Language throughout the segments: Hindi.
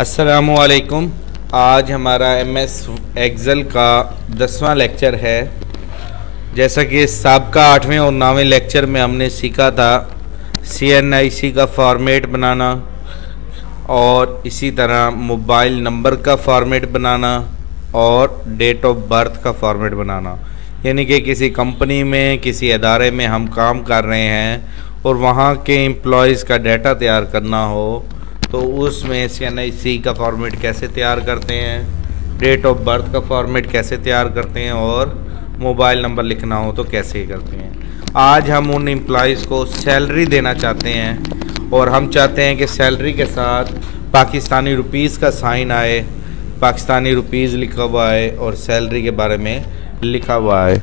अस्सलामुअलैकुम। आज हमारा एमएस एक्सेल का 10वां लेक्चर है। जैसा कि साबका 8वें और 9वें लेक्चर में हमने सीखा था CNIC का फॉर्मेट बनाना और इसी तरह मोबाइल नंबर का फॉर्मेट बनाना और डेट ऑफ बर्थ का फॉर्मेट बनाना। यानी कि किसी कंपनी में, किसी अदारे में हम काम कर रहे हैं और वहाँ के एम्प्लॉयज़ का डाटा तैयार करना हो तो उसमें CNIC का फॉर्मेट कैसे तैयार करते हैं, डेट ऑफ बर्थ का फॉर्मेट कैसे तैयार करते हैं और मोबाइल नंबर लिखना हो तो कैसे करते हैं। आज हम उन एम्प्लॉयज़ को सैलरी देना चाहते हैं और हम चाहते हैं कि सैलरी के साथ पाकिस्तानी रुपीज़ का साइन आए, पाकिस्तानी रुपीज़ लिखा हुआ है और सैलरी के बारे में लिखा हुआ है।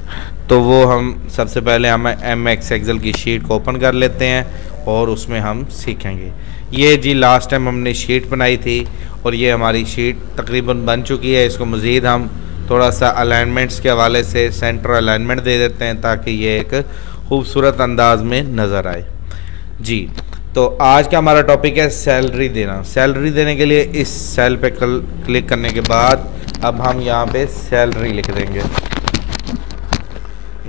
तो वो हम सबसे पहले हम MX एक्सेल की शीट को ओपन कर लेते हैं और उसमें हम सीखेंगे। ये जी लास्ट टाइम हमने शीट बनाई थी और ये हमारी शीट तकरीबन बन चुकी है। इसको मज़ीद हम थोड़ा सा अलाइनमेंट्स के हवाले से सेंटर अलाइनमेंट दे देते हैं ताकि ये एक खूबसूरत अंदाज में नज़र आए। जी तो आज का हमारा टॉपिक है सैलरी देना। सैलरी देने के लिए इस सेल पे क्लिक करने के बाद अब हम यहाँ पे सैलरी लिख देंगे।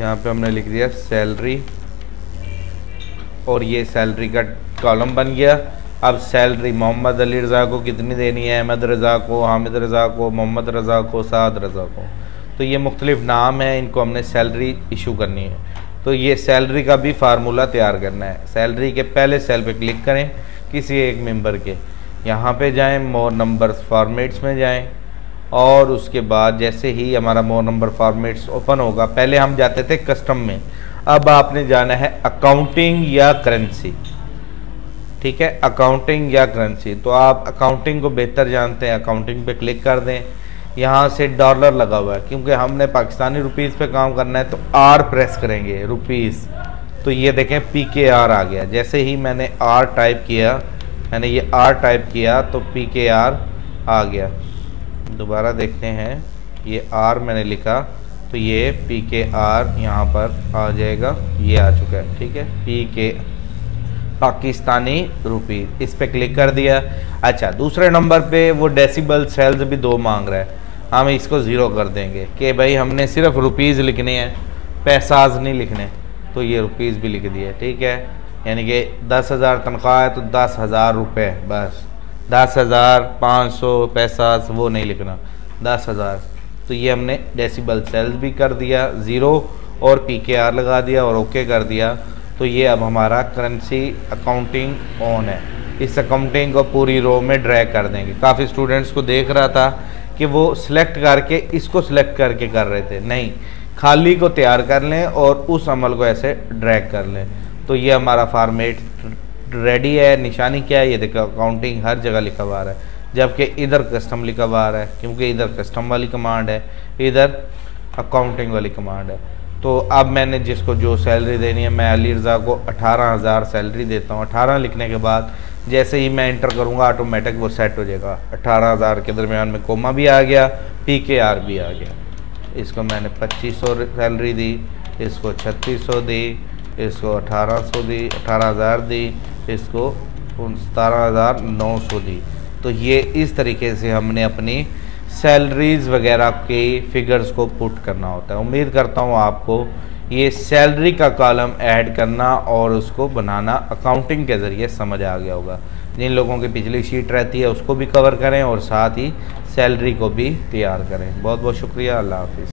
यहाँ पे हमने लिख दिया सैलरी और ये सैलरी का कॉलम बन गया। अब सैलरी मोहम्मद अली रज़ा को कितनी देनी है, अहमद रज़ा को, हामिद रज़ा को, मोहम्मद रज़ा को, साद रज़ा को। तो ये मुख्तलिफ नाम है, इनको हमने सैलरी इशू करनी है। तो ये सैलरी का भी फार्मूला तैयार करना है। सैलरी के पहले सेल पे क्लिक करें किसी एक मेंबर के, यहाँ पे जाएं, मोर नंबर्स फॉर्मेट्स में जाएं और उसके बाद जैसे ही हमारा मोर नंबर फॉर्मेट्स ओपन होगा, पहले हम जाते थे कस्टम में, अब आपने जाना है अकाउंटिंग या करेंसी। ठीक है, अकाउंटिंग या करेंसी। तो आप अकाउंटिंग को बेहतर जानते हैं, अकाउंटिंग पे क्लिक कर दें। यहाँ से डॉलर लगा हुआ है क्योंकि हमने पाकिस्तानी रुपीज़ पे काम करना है तो R प्रेस करेंगे, रुपीज़। तो ये देखें PKR आ गया। जैसे ही मैंने R टाइप किया, मैंने ये R टाइप किया तो PKR आ गया। दोबारा देखते हैं, ये R मैंने लिखा तो ये PKR यहाँ पर आ जाएगा, ये आ चुका है। ठीक है, PK पाकिस्तानी रुपीज़, इस पे क्लिक कर दिया। अच्छा, दूसरे नंबर पे वो डेसिबल सेल्स भी 2 मांग रहा है, हम इसको 0 कर देंगे कि भाई हमने सिर्फ रुपीज़ लिखने हैं, पैसाज नहीं लिखने। तो ये रुपीज़ भी लिख दिया। ठीक है, यानी कि 10,000 तनख्वाह है तो 10,000 रुपये, बस 10,500 पैसाज वो नहीं लिखना, 10,000। तो ये हमने डेसिबल सेल्स भी कर दिया 0 और PKR लगा दिया और ओके कर दिया। तो ये अब हमारा करेंसी अकाउंटिंग ऑन है। इस अकाउंटिंग को पूरी रो में ड्रैग कर देंगे। काफ़ी स्टूडेंट्स को देख रहा था कि वो सिलेक्ट करके इसको सिलेक्ट करके कर रहे थे, नहीं, खाली को तैयार कर लें और उस अमल को ऐसे ड्रैग कर लें। तो ये हमारा फॉर्मेट रेडी है। निशानी क्या है, ये देखो अकाउंटिंग हर जगह लिखा हुआ है, जबकि इधर कस्टम लिखा हुआ है क्योंकि इधर कस्टम वाली कमांड है, इधर अकाउंटिंग वाली कमांड है। तो अब मैंने जिसको जो सैलरी देनी है, मैं अली रज़ा को 18,000 सैलरी देता हूँ। 18 लिखने के बाद जैसे ही मैं इंटर करूँगा ऑटोमेटिक वो सेट हो जाएगा। 18,000 के दरमियान में कोमा भी आ गया, PKR भी आ गया। इसको मैंने 2500 सैलरी दी, इसको 3600 दी, इसको 1800 दी, 18,000 दी, इसको 17,900 दी। तो ये इस तरीके से हमने अपनी सैलरीज़ वगैरह के फिगर्स को पुट करना होता है। उम्मीद करता हूँ आपको ये सैलरी का कॉलम ऐड करना और उसको बनाना अकाउंटिंग के ज़रिए समझ आ गया होगा। जिन लोगों की पिछली शीट रहती है उसको भी कवर करें और साथ ही सैलरी को भी तैयार करें। बहुत बहुत शुक्रिया। अल्लाह हाफिज़।